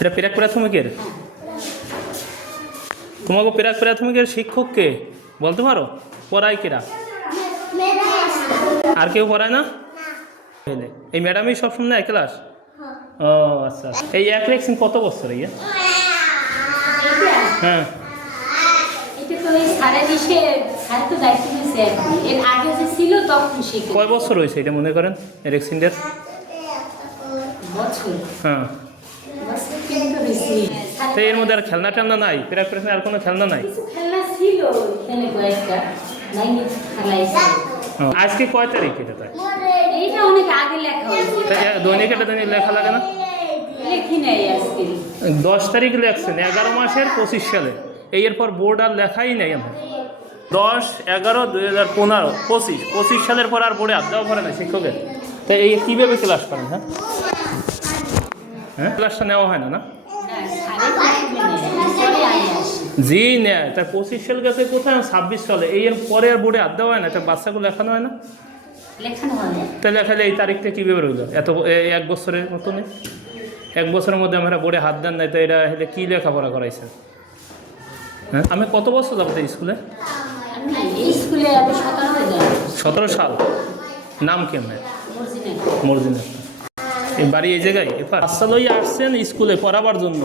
এটা প্রাক প্রাথমিকের? তোমাকে প্রাক প্রাথমিকের শিক্ষককে বলতে পারো? পড়ায় কিরা? আর কেউ পড়ায় না? এই ম্যাডামই সবসময় নেয় ক্লাস? ও আচ্ছা। এই এক রেক্সিন কত বছর? ইয়ে হ্যাঁ, কয় বছর হয়েছে এটা মনে করেন রেক্সিনদের? হ্যাঁ, তো এর মধ্যে আর খেলনা টেলনা নাই? প্রাক প্রাথমিক আর কোনো খেলনা নাই? আজকে কয় তারিখ এটা? তাই দৈনিক এটা দৈনিক লেখা লাগে না? 10 তারিখ লেখছেন 11 মাসের 25 সালে। এরপর বোর্ড আর লেখাই নেই আমার। 10-11-2015 25 সালের পর আর বোর্ডে হাত দেওয়া পড়ে না শিক্ষকের। তো এই কীভাবে ক্লাস করেন? হ্যাঁ হ্যাঁ, ক্লাসটা নেওয়া হয় না? না জি নেয়। তার 25 সাল গেছে কোথায়? 26 সালে। এর পরে আর বোর্ডে হাত দেওয়া হয় না? এটা বাচ্চাগুলো লেখানো হয় না? তা লেখালে এই তারিখটা কীভাবে রইল? এত 1 বছরের মতনে 1 বছরের মধ্যে আমরা বোর্ডে হাত দেন নাই, তো এটা হেলে কী লেখাপড়া করাইছে? হ্যাঁ, আমি কত বছর যাবো স্কুলে? 17 সাল। নাম কেমন? মর্জিনা। এই বাড়ি এই জায়গায়? বাচ্চা লইয়া আসছেন স্কুলে পড়াবার জন্য।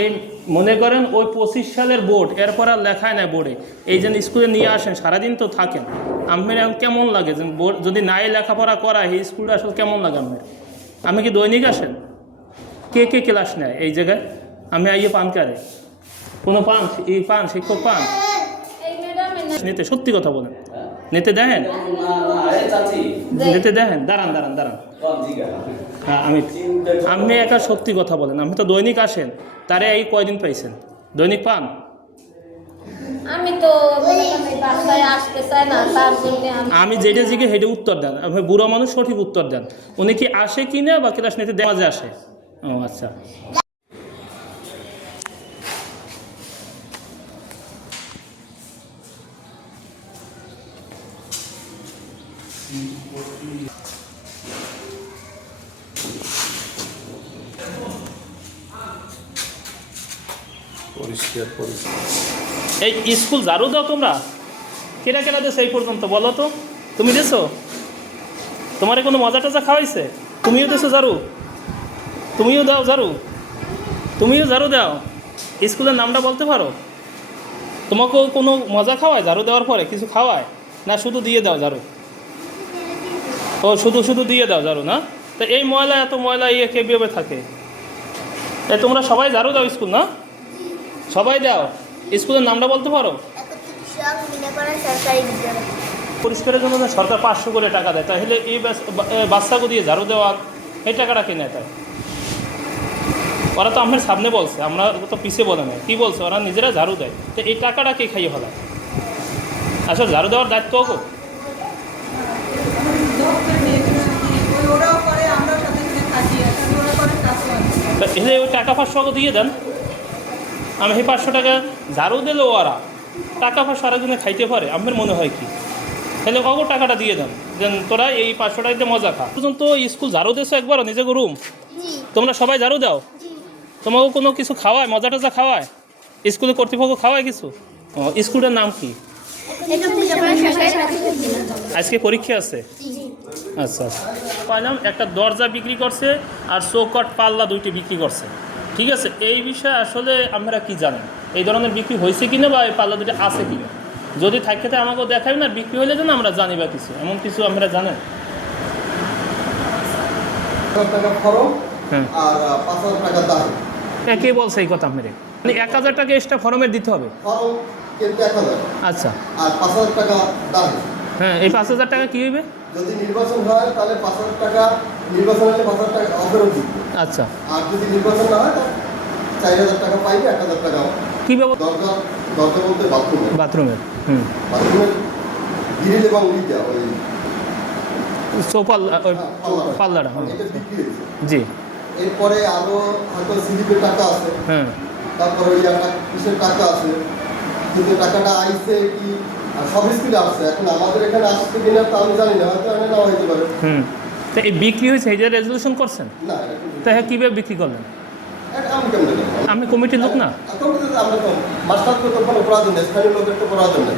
এই মনে করেন ওই 25 সালের বোর্ড, এরপর আর লেখায় না বোর্ডে। এই যে স্কুলে নিয়ে আসেন, সারাদিন তো থাকেন, আপনার এখন কেমন লাগে যে বোর্ড যদি নাই লেখাপড়া করা, এই স্কুলটা আসলে কেমন লাগে আপনার? আমি কি দৈনিক আসেন? কে কে ক্লাস নেয় এই জায়গায়? আমি আইয়ে পান কারে? কোনো পান পান শিক্ষক পান নিতে? সত্যি কথা বলেন, নিতে দেখেন? নিতে দেখেন? দাঁড়ান দাঁড়ান দাঁড়ান। হ্যাঁ, আপনি একা সত্যি কথা বলেন। আপনি তো দৈনিক আসেন, তারে এই কয়দিন পাইছেন? দৈনিক পান? আমি তো আসতে চাই না, তার জন্য আমি যেটা জিজ্ঞে হেঁটে উত্তর দেন। আপনি বুড়ো মানুষ, সঠিক উত্তর দেন। উনি কি আসে কি না বা ক্লাস নিতে দেওয়া যায়? আসে। ও আচ্ছা। এই স্কুল ঝাড়ু দাও তোমরা? কেনা কেনা দেছো এই পর্যন্ত? বলো তো, তুমি দেছো? তোমার কোনো মজা টজা খাওয়াইছে? তুমিও দেছো ঝাড়ু? তুমিও দাও ঝাড়ু? তুমিও ঝাড়ু দাও? স্কুলের নামটা বলতে পারো? তোমাকেও কোনো মজা খাওয়ায় ঝাড়ু দেওয়ার পরে? কিছু খাওয়ায় না শুধু দিয়ে দাও ঝাড়ু? ও শুধু শুধু দিয়ে দাও ঝাড়ু না? তো এই ময়লা, এত ময়লা ইয়ে কীভাবে থাকে? তোমরা সবাই ঝাড়ু দাও স্কুল না? সবাই দাও? স্কুলের নামটা বলতে পারো? পরিষ্কারের জন্য সরকার 500 করে টাকা দেয়, তাহলে এই বাচ্চাকে দিয়ে ঝাড়ু দেওয়া এই টাকাটা কে নেয়? তাই ওরা তো আমার সামনে বলছে, আমরা তো পিছিয়ে বলে না। কী বলছে? ওরা নিজেরা ঝাড়ু দেয়। তো এই টাকাটা কে খাইয়ে ফেলা? আসলে ঝাড়ু দেওয়ার দায়িত্ব ওকে। এলে ওই টাকা 500 দিয়ে দেন। আমি সেই 500 টাকা ঝাড়ু দিলেও ওরা টাকা 500 আরেকজনে খাইতে পারে? আমার মনে হয় কি তাহলে অগো টাকাটা দিয়ে দেন, যেন তোরা এই 500 টাকাতে মজা খা। পর্যন্ত স্কুল ঝাড়ু দিয়েছো একবারও নিজেকে রুম? তোমরা সবাই ঝাড়ু দাও? তোমাকে কোনো কিছু খাওয়ায়, মজা টজা খাওয়ায়? স্কুলে কর্তৃপক্ষ খাওয়ায় কিছু? স্কুলের নাম কি? আজকে পরীক্ষা আছে? আচ্ছা আচ্ছা। পাইলাম একটা দরজা বিক্রি করছে আর চৌকট পাল্লা 2টি বিক্রি করছে। ঠিক আছে, এই বিষয়ে আসলে আমরা কি জানেন? এই ধরনের বিক্রি হয়েছে কিনা বা এই পাল্লা 2টি আছে কিনা? যদি থাকে তো আমাকেও দেখাবি না, বিক্রি হইলে যেন আমরা জানি বা কিছু এমন কিছু আমরা জানেন? হ্যাঁ, কে বলছে এই কথা? আপনার 1000 টাকা এক্সট্রা ফরমের দিতে হবে? আচ্ছা, আর 5000 টাকা দাম। হ্যাঁ, এই 5000 টাকা কী হইবে? যদি নির্বাচন হয় তাহলে 5000 টাকা, নির্বাচন হলে 5000 টাকা অফেরও দিবে। আচ্ছা, আর যদি নির্বাচন না হয় তাহলে 4000 টাকা পাইবে, 1000 টাকা। কী ব্যবস্থা? দরজা বলতে বাথরুমের বাথরুমের গ্রিল এবং ইটা ওই চৌপাল্লা, ওই পাল্লাটা। এটা বিক্রি হয়েছে। জি। এরপরে আরও হয়তো স্লিপের টাকা আছে, হ্যাঁ, তারপরে ওই একটা কিসের টাকা আছে, কিন্তু টাকাটা আইসে কি সব স্কুলে আসছে। এখন আমাদের এখানে আসছে কিনা তা আমি জানি না, হয়তো এনে নেওয়া হইতে পারে। তো এই বিক্রি হয়েছে, এই যে রেজলিউশন করছেন? না, তা হ্যাঁ, কীভাবে বিক্রি করলেন? এটা আমি কেমন জানি? আপনি কমিটির লোক না? আমরা তো মাস্টার তো কোনো প্রয়োজন নেই, স্থানীয় লোকের তো প্রয়োজন নেই।